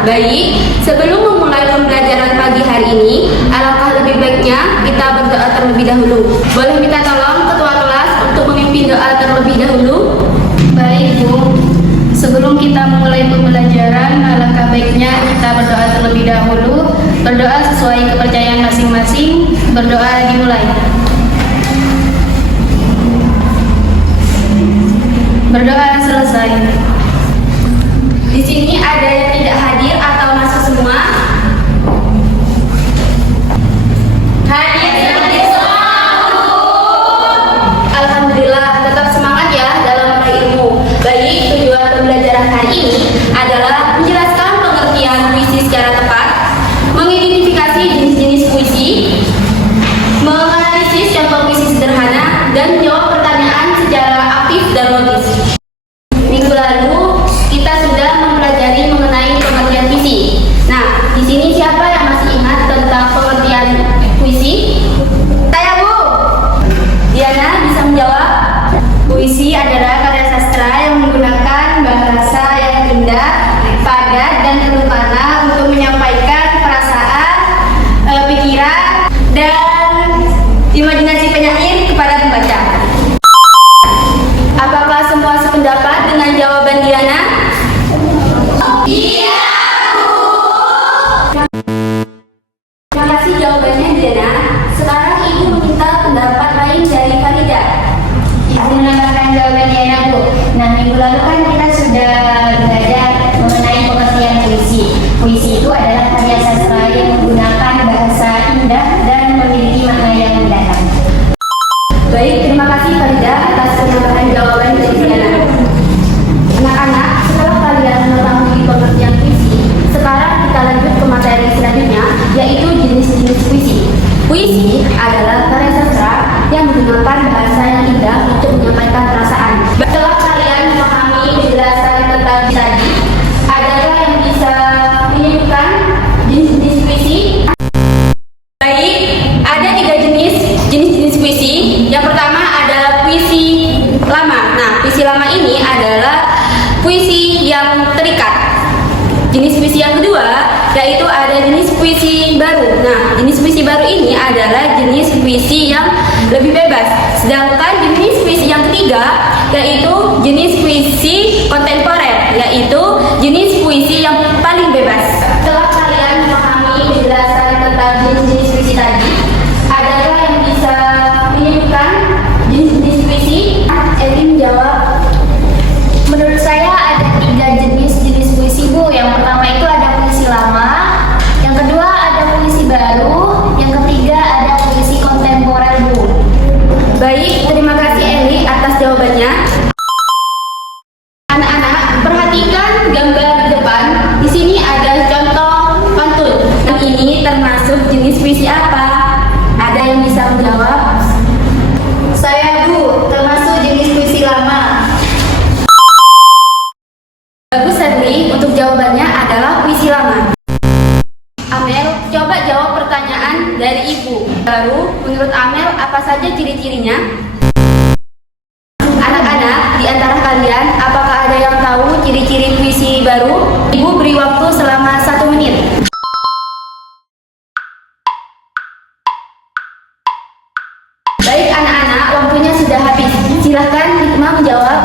Baik, sebelum memulai pembelajaran pagi hari ini, alangkah lebih baiknya kita berdoa terlebih dahulu. Boleh minta tolong ketua kelas untuk memimpin doa terlebih dahulu? Baik, Bu. Sebelum kita memulai pembelajaran, alangkah baiknya kita berdoa terlebih dahulu. Berdoa sesuai kepercayaan masing-masing. Berdoa dimulai. Berdoa selesai. Di sini ada yang tidak hadir atau masuk semua? Hadir semua. Alhamdulillah, tetap semangat ya dalam meraih ilmu. Baik, tujuan pembelajaran hari ini adalah menjelaskan pengertian puisi secara tepat, mengidentifikasi jenis-jenis puisi, menganalisis contoh puisi sederhana, dan menjawab pertanyaan secara aktif dan logis. Minggu lalu kita sudah mempelajari mengenai pengertian puisi. Nah, di sini siapa yang masih ingat tentang pengertian puisi? Saya, Bu. Diana bisa menjawab. Puisi adalah karya sastra yang menggunakan bahasa yang indah, padat, dan penuh makna untuk menyampaikan perasaan, pikiran, dan imajinasi penyair kepada pembaca. Apakah semua sependapat dengan jawaban Diana? Iya, Terima kasih jawabannya Diana. Sekarang Ibu meminta pendapat lain dari Farida. Ibu menambahkan jawaban Diana, Bu. Nah, minggu lalu kan kita sudah belajar mengenai pengertian puisi. Puisi itu adalah karya sastra yang menggunakan bahasa indah dan memiliki makna yang mendalam. Baik, terima kasih Farida atas penambahan jawaban dari Diana. Anak-anak, setelah kalian mengetahui pengertian puisi, sekarang kita lanjut ke materi selanjutnya, yaitu jenis-jenis puisi. Puisi adalah karya sastra yang menggunakan bahasa yang indah untuk menyampaikan perasaan. Setelah kalian memahami penjelasan tentang tadi, adakah yang bisa menyebutkan jenis-jenis puisi? Baik, ada 3 jenis puisi. Yang pertama adalah puisi lama. Nah, puisi lama ini adalah puisi yang terikat. Jenis puisi yang kedua yaitu ada jenis puisi baru. Nah, jenis puisi baru ini adalah jenis puisi yang lebih bebas. Sedangkan jenis puisi yang ketiga yaitu jenis puisi kontemporer, yaitu jenis puisi yang paling bebas. Setelah kalian memahami penjelasan tentang jenis-jenis puisi tadi, adakah yang bisa menyebutkan jenis-jenis puisi? Eli menjawab. Menurut saya ada 3 jenis puisi, Bu. Yang pertama itu ada puisi lama, yang kedua ada puisi baru, yang ketiga ada puisi kontemporer, Bu. Baik, terima kasih Eli atas jawabannya. Anak-anak, perhatikan gambar di depan. Di sini ada contoh pantun. Yang ini termasuk jenis puisi apa? Ada yang bisa menjawab? Saya, Bu, termasuk jenis puisi lama. Bagus Serli, untuk jawabannya adalah puisi lama. Amel, coba jawab pertanyaan dari Ibu. Lalu, menurut Amel, apa saja ciri-cirinya? Anak-anak, di antara kalian, apakah ada yang tahu ciri-ciri puisi baru? Ibu beri waktu selama 1 menit. Baik anak-anak, waktunya sudah habis. Silahkan Hikmah menjawab.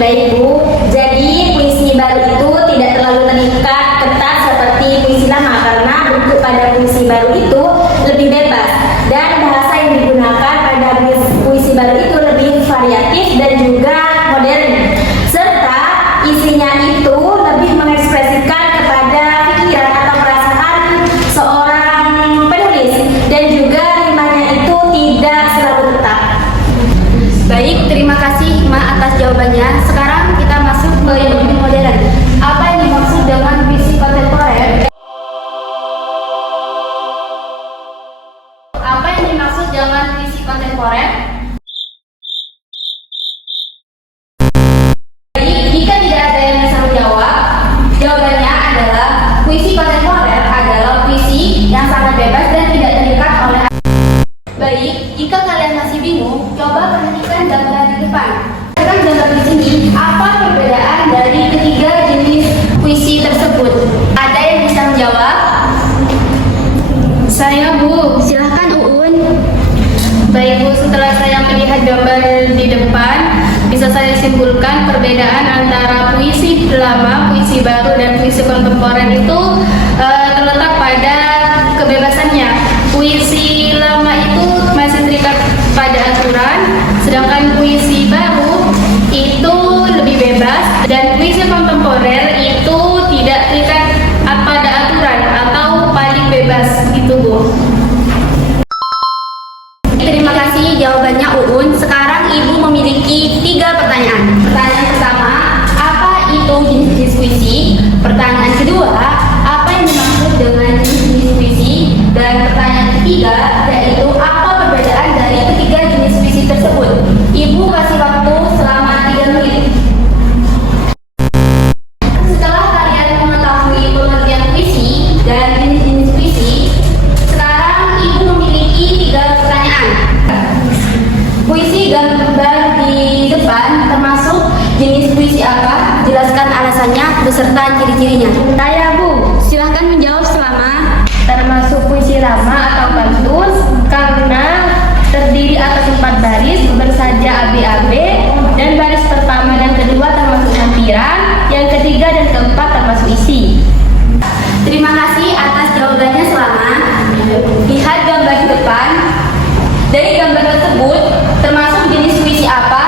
Baik, Bu. Jadi puisi baru itu tidak terlalu terikat ketat seperti puisi lama karena bentuk pada puisi baru itu lebih bebas dan bahasa yang digunakan pada puisi baru itu lebih variatif dan juga modern serta isinya itu lebih mengekspresikan kepada pikiran atau perasaan seorang penulis dan juga rimanya itu tidak selalu tetap. Baik, terima kasih Hikmah atas jawabannya. Sekarang kita masuk ke yang lebih modern. Apa yang dimaksud dengan puisi kontemporer? Apa yang dimaksud dengan puisi kontemporer? Baik, jika tidak ada yang bisa menjawab, jawabannya adalah puisi kontemporer adalah puisi yang sangat bebas dan tidak terikat oleh. Baik, jika kalian masih bingung, coba perhatikan gambar di depan. Gambar di sini, apa perbedaan dari ketiga jenis lama, puisi baru, dan puisi kontemporer itu terletak pada kebebasannya. Puisi lama itu masih terikat pada aturan, sedangkan puisi baru itu lebih bebas, dan puisi kontemporer itu tidak terikat pada aturan atau paling bebas gitu, Bu. Terima kasih jawabannya Uun. Sekarang Ibu memiliki 3 pertanyaan. Pertanyaan pertama, apa itu jenis-jenis puisi? Pertanyaan kedua, apa yang dimaksud dengan jenis-jenis puisi? Dan pertanyaan ketiga, yaitu apa perbedaan dari ketiga jenis puisi tersebut? Ibu kasih waktu selama 3 menit. Setelah kalian mengetahui pengertian puisi dan jenis-jenis puisi, sekarang Ibu memiliki 3 pertanyaan. Puisi gambar di depan termasuk jenis puisi apa? Jelaskan alasannya beserta ciri-cirinya. Saya Bu, silahkan menjawab selama. Termasuk puisi lama atau pantun karena terdiri atas 4 baris bersaja AB-AB, dan baris pertama dan kedua termasuk lampiran, yang ketiga dan keempat termasuk isi. Terima kasih atas jawabannya selama. Lihat gambar di depan. Dari gambar tersebut termasuk jenis puisi apa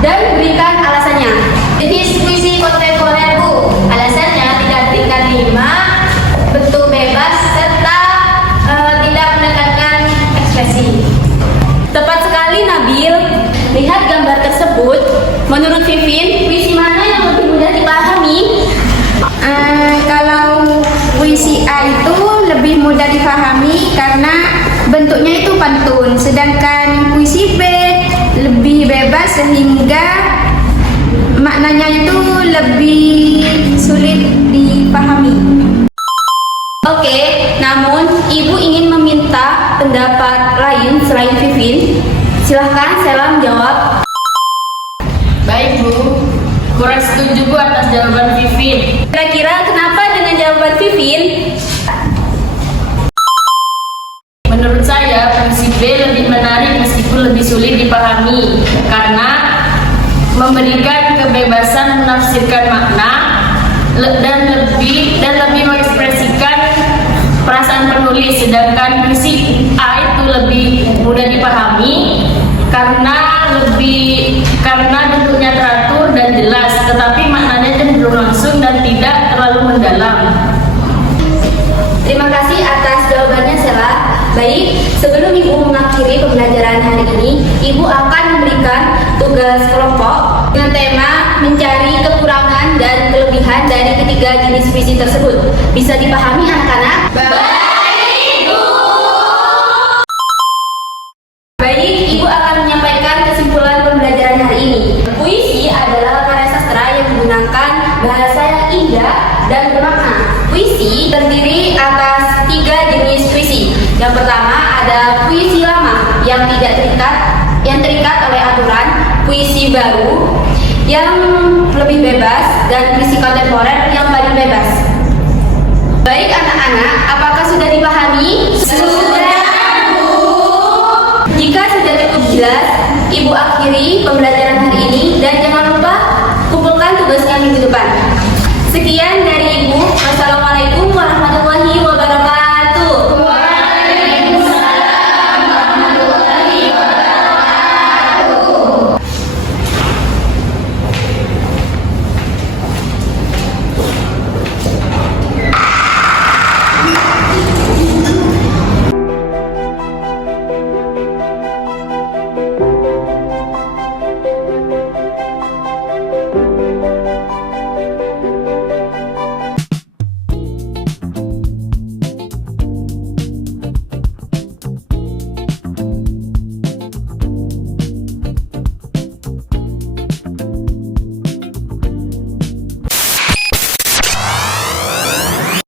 dan berikan alasannya. Jenis puisi kontemporer, Bu. Alasannya tidak terikat rima, bentuk bebas, serta tidak menekankan ekspresi. Tepat sekali Nabil. Lihat gambar tersebut. Menurut Vivin, puisi mana yang lebih mudah dipahami? Kalau puisi A itu lebih mudah difahami karena bentuknya itu pantun, sedangkan puisi B lebih bebas sehingga maknanya itu lebih sulit dipahami. Oke, namun Ibu ingin meminta pendapat lain selain Vivin. Silahkan Sela menjawab. Baik, Bu. Kurang setuju, Bu, atas jawaban Vivin. Kira-kira kenapa dengan jawaban Vivin? Menurut saya, puisi B lebih menarik meskipun lebih sulit dipahami karena memberikan kebebasan menafsirkan makna dan lebih mengekspresikan perasaan penulis, sedangkan puisi A itu lebih mudah dipahami karena bentuknya teratur dan jelas, tetapi maknanya cenderung langsung dan tidak terlalu mendalam. Terima kasih atas jawabannya Sela. Baik, sebelum Ibu mengakhiri pembelajaran hari ini, Ibu akan memberikan tugas kelompok dengan tema mencari kekurangan dan kelebihan dari ketiga jenis puisi tersebut. Bisa dipahami anak-anak? Baik, Ibu akan menyampaikan kesimpulan pembelajaran hari ini. Puisi adalah karya sastra yang menggunakan bahasa yang indah dan bermakna. Puisi terdiri atas 3 jenis puisi. Yang pertama ada puisi lama yang terikat oleh aturan, puisi baru yang lebih bebas, dan puisi kontemporer yang paling bebas. Baik anak-anak, apakah sudah dipahami? Sudah, Bu. Jika sudah cukup jelas, Ibu akhiri pembelajaran hari ini dan jangan lupa kumpulkan tugasnya minggu depan. Sekian dari Ibu.